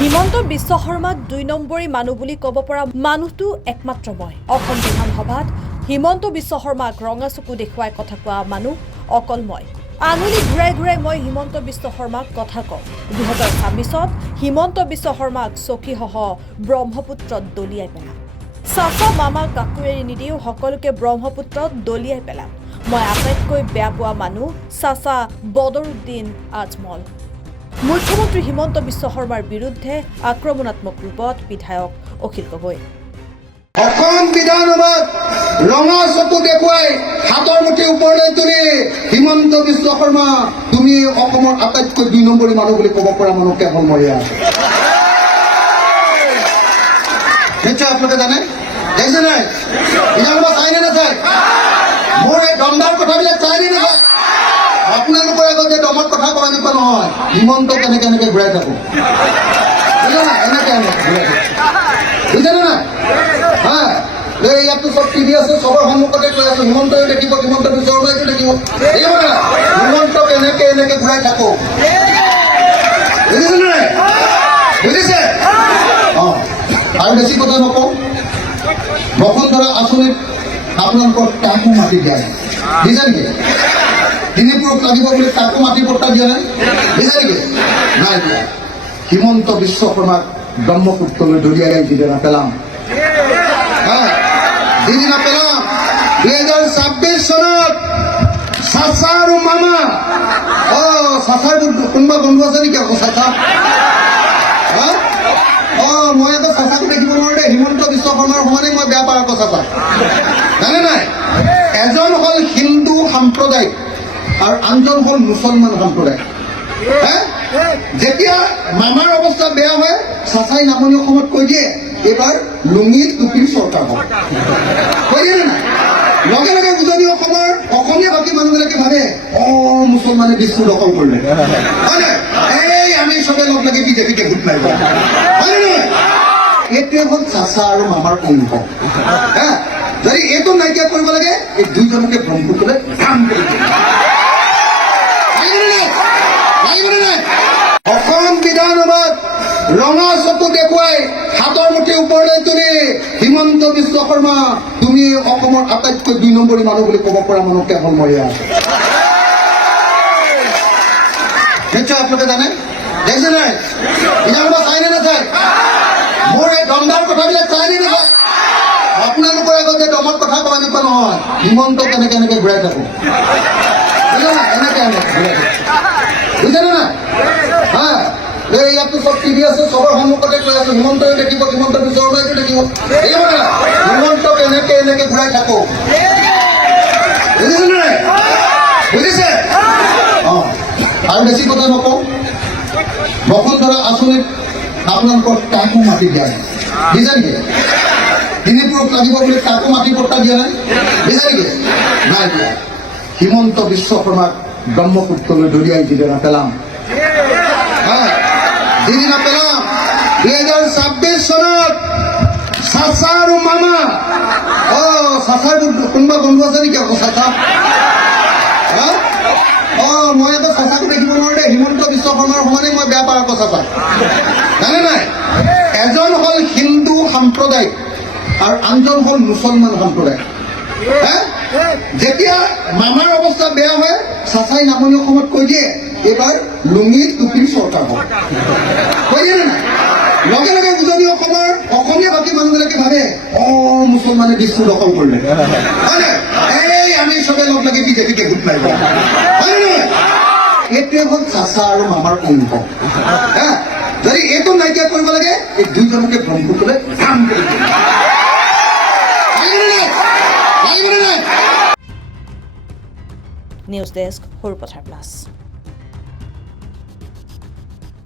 হিমন্ত বিশ্ব শৰ্মাক ২ নম্বৰী মানুহ বুলি ক'ব পৰা মানুহটো একমাত্ৰ মই। অসম বিধানসভাত হিমন্ত বিশ্ব শৰ্মাক ৰঙা চকু দেখুৱাই কথা কোৱা মানুহ অকল মই। আঙুলি ঘূৰাই ঘূৰাই মই হিমন্ত বিশ্ব শৰ্মাক কথা কওঁ। ২০২৬ত হিমন্ত বিশ্ব শৰ্মাক চকীসহ ব্ৰহ্মপুত্ৰত দলিয়াই পেলাম। চাচা মামা কাকো এৰি নিদিও, সকলোকে ব্ৰহ্মপুত্ৰত দলিয়াই পেলাম। মই আটাইতকৈ বেয়া পোৱা মানুহ চাচা বদৰুদ্দিন আজমল। মুখ্যমন্ত্ৰী হিমন্ত বিশ্ব শৰ্মাৰ বিৰুদ্ধে আক্ৰমণাত্মক ৰূপত বিধায়ক অখিল গগৈ। অসম বিধানসভাত ৰঙা চকু দেখুৱাই হাতৰ মুঠি ওপৰলৈ তুলি হিমন্ত বিশ্ব শৰ্মা তুমি অসমৰ আটাইতকৈ ২ নম্বৰী মানুহ বুলি ক'ব পৰা মানুহ কেৱল মই। নিশ্চয় আপোনালোকে জানে, দেখিছে নাই বিধানসভা চাইনে নাচায়? মোৰ এই দমদাৰ কথাবিলাক চাইনে নাচায়? আপোনালোকৰ আগতে দমত কথা কোৱা এনেকুৱা নহয়, হিমন্ত কেনেকে ঘূৰাই থাকো এনেকে ঘূৰাই থাকো, বুজিছেনে নাই? ইয়াতো চব টিভি আছে, চবৰ সন্মুখতে কৈ আছো হিমন্তই দেখিব, হিমন্ত বিশ্ব শৰ্মাইটো দেখিব। হিমন্ত কেনেকে ঘূৰাই থাকো, বুজিছে নাই? বুজিছে? আৰু বেছি কথা নকওঁ, বসুন্ধৰা আঁচনিত আপোনালোকৰ কাকো মাতি দিয়া নাই, দিছে নেকি? দিনীপুৰক লাগিব বুলি কাকো মাটি পট্টা দিয়া নাই, দিছে নেকি? নাই দিয়া। হিমন্ত বিশ্ব শৰ্মাক ব্ৰহ্মপুত্ৰলৈ দলিয়াই যিদিনা পেলাম, যিদিনা পেলাম ২০২৬ চনত চাচা আৰু মামা, চাচাৰ কোনোবা বন্ধু আছে নেকি আকৌ চাচা? মই আকৌ চাচাকো দেখিব নোৱাৰো দেই, হিমন্ত বিশ্ব শৰ্মাৰ সমানেই মই বেয়া পাওঁ আকৌ চাচা, জানে নাই? এজন হ'ল হিন্দু সাম্প্ৰদায়িক আৰু আনজন হ'ল মুছলমান সম্প্ৰদায়। যেতিয়া মামাৰ অৱস্থা বেয়া হয়, চাচাই নামনি অসমত কৈ দিয়ে এইবাৰ লুঙি টুপিৰ চৰকাৰ হ'ব, কৈ দিয়ে নাই? লগে লগে উজনি অসমৰ অসমীয়া বাকী মানুহবিলাকে ভাবে মুছলমানে বিশ্ব দখল কৰিলে, হয় নাই? এই আমি চবে লগ লাগি বিজেপিকে ভোট মাৰিব, হয় নহয়? এইটোৱে হ'ল চাচা আৰু মামাৰ অংশ। যদি এইটো নাইকিয়া কৰিব লাগে, এই দুইজনকে ব্ৰহ্মপুত্ৰলৈ কাম কৰিব। অসম বিধানসভাত ৰঙা চকু দেখুৱাই হাতৰ মুঠি ওপৰলৈ তুলি হিমন্ত বিশ্ব শৰ্মা তুমি অসমৰ আটাইতকৈ ২ নম্বৰী মানুহ বুলি ক'ব পৰা মানুহ কেৱল মই। নিশ্চয় আপোনালোকে জানে, দেখিছে নাই বিধানসভা চাইনে নাচায়? মোৰ এই দমদাৰ কথাবিলাক চাইনে নাচায়? আপোনালোকৰ আগতে দমত কথা কোৱা এনেকুৱা নহয়, হিমন্ত কেনেকে ঘূৰাই থাকো এনেকে ঘূৰাই থাকো, বুজিছেনে নাই? ইয়াতো চব টিভি আছে, চবৰ সন্মুখতে কৈ আছো হিমন্তই দেখিব, হিমন্ত বিশ্ব শৰ্মাইটো দেখিব। হিমন্ত কেনেকে ঘূৰাই থাকো, বুজিছে নাই? বুজিছে? আৰু বেছি কথা নকওঁ, বসুন্ধৰা আঁচনিত আপোনালোকৰ কাকো মাতি দিয়া নাই, দিছে নেকি? দিনীপুৰক লাগিব বুলি কাকো মাটি পট্টা দিয়া নাই, দিছে নেকি? নাই দিয়া। হিমন্ত বিশ্ব শৰ্মাক ব্ৰহ্মপুত্ৰলৈ দলিয়াই যিদিনা পেলাম, যিদিনা পেলাম ২০২৬ চনত চাচা আৰু মামা, চাচাৰ কোনোবা বন্ধু আছে নেকি আকৌ চাচা? মই আকৌ চাচাকো দেখিব নোৱাৰো দেই, হিমন্ত বিশ্ব শৰ্মাৰ সমানেই মই বেয়া পাওঁ আকৌ চাচা, জানে নাই? এজন হ'ল হিন্দু সাম্প্ৰদায়িক আৰু আনজন হ'ল মুছলমান সম্প্ৰদায়। যেতিয়া মামাৰ অৱস্থা বেয়া হয়, চাচাই নামনি অসমত কৈ দিয়ে এইবাৰ লুঙি টুপিৰ চৰকাৰ হ'ব, কৈ দিয়ে নাই? লগে লগে উজনি অসমৰ অসমীয়া বাকী মানুহবিলাকে ভাবে মুছলমানে বিশ্ব দখল কৰিলে, হয় নাই? এই আমি চবে লগ লাগি বিজেপিকে ভোট মাৰিব, হয় নহয়? এইটোৱে হ'ল চাচা আৰু মামাৰ অংশ। যদি এইটো নাইকিয়া কৰিব লাগে, এই দুইজনকে ব্ৰহ্মপুত্ৰলৈ কাম কৰিব। News desk, Sarupathar plus.